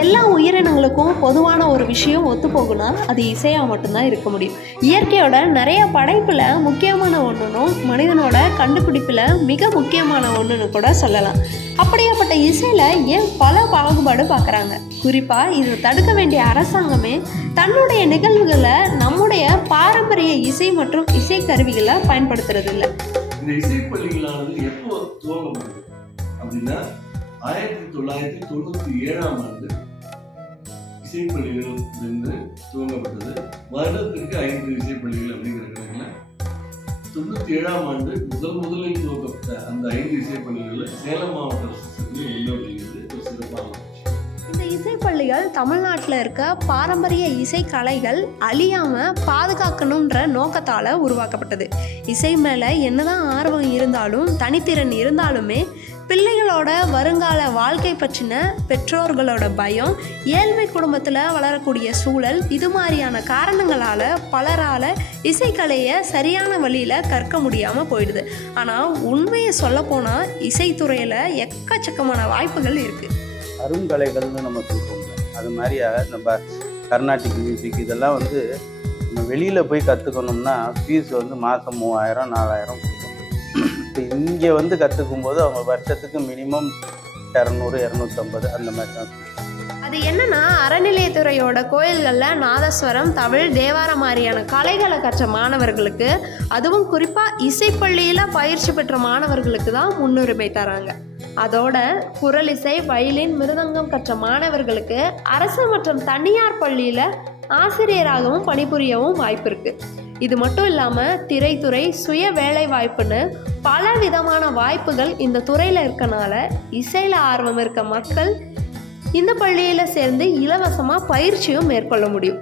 எல்லா உயிரினங்களுக்கும் பொதுவான ஒரு விஷயம் ஒத்து போகுனா அது இசையாக மட்டும்தான் இருக்க முடியும். இயற்கையோட நிறைய படைப்பில் முக்கியமான ஒன்றுனும் மனிதனோட கண்டுபிடிப்பில் மிக முக்கியமான ஒன்றுன்னு கூட சொல்லலாம். அப்படியாப்பட்ட இசையில் ஏன் பல பாகுபாடு பார்க்குறாங்க? குறிப்பாக இது தடுக்க வேண்டிய அரசாங்கமே தன்னுடைய நிகழ்வுகளை நம்முடைய பாரம்பரிய இசை மற்றும் இசை கருவிகளை பயன்படுத்துறது இல்லை. இந்த இசைப்பள்ளிகளானது எப்போ துவங்கப்படுது அப்படின்னா 1997 இசைப்பள்ளிகள் இருந்து துவங்கப்பட்டது. வருடத்திற்கு 5 இசைப்பள்ளிகள் அப்படிங்கிற கணக்கில் 97 முதலில் துவங்கப்பட்ட அந்த 5 இசைப்பள்ளிகளில் சேலம் மாவட்ட அரசு ஒன்று அப்படிங்கிறது ஒரு சிறப்பான. இந்த இசைப்பள்ளிகள் தமிழ்நாட்டில் இருக்க பாரம்பரிய இசை கலைகள் அழியாமல் பாதுகாக்கணுன்ற நோக்கத்தால் உருவாக்கப்பட்டது. இசை மேலே என்னதான் ஆர்வம் இருந்தாலும் தனித்திறன் இருந்தாலுமே பிள்ளைகளோட வருங்கால வாழ்க்கை பற்றின பெற்றோர்களோட பயம், ஏழ்மை குடும்பத்தில் வளரக்கூடிய சூழல், இது மாதிரியான காரணங்களால் பலரால் இசைக்கலையை சரியான வழியில் கற்க முடியாமல் போயிடுது. ஆனால் உண்மையை சொல்லப்போனால் இசைத்துறையில் எக்கச்சக்கமான வாய்ப்புகள் இருக்குது. அருங்கலைகள்னு நம்ம சொல்லுவோம். அது மாதிரி நம்ம கர்நாடிக் மியூசிக் இதெல்லாம் நம்ம வெளியில் போய் கற்றுக்கணும்னா ஃபீஸ் மாதம் 3000 4000 கொடுக்கணும். இப்போ இங்கே கற்றுக்கும் போது அவங்க வருஷத்துக்கு மினிமம் 200 250 அந்த மாதிரி தான். அது என்னன்னா, அறநிலையத்துறையோட கோயில்களில் நாதஸ்வரம், தமிழ், தேவாரம் மாதிரியான கலைகளை கற்ற மாணவர்களுக்கு, அதுவும் குறிப்பாக இசைப்பள்ளியில் பயிற்சி பெற்ற மாணவர்களுக்கு தான் முன்னுரிமை தராங்க. அதோட குரல் இசை, வயலின், மிருதங்கம் கற்ற மாணவர்களுக்கு அரசு மற்றும் தனியார் பள்ளியில் ஆசிரியராகவும் பணிபுரியவும் வாய்ப்பு இருக்குது. இது மட்டும் இல்லாமல் திரைத்துறை, சுய வேலை வாய்ப்புன்னு பல விதமான வாய்ப்புகள் இந்த துறையில் இருக்கனால இசையில் ஆர்வம் இருக்க மக்கள் இந்த பள்ளியில் சேர்ந்து இலவசமாக பயிற்சியும் மேற்கொள்ள முடியும்.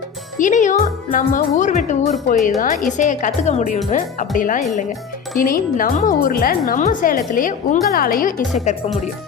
இனியும் நம்ம ஊர் விட்டு ஊர் போய் தான் இசையை கற்றுக்க முடியும்னு அப்படிலாம் இல்லைங்க. இனி நம்ம ஊரில் நம்ம சேலத்திலேயே உங்களாலையும் இசை கற்க முடியும்.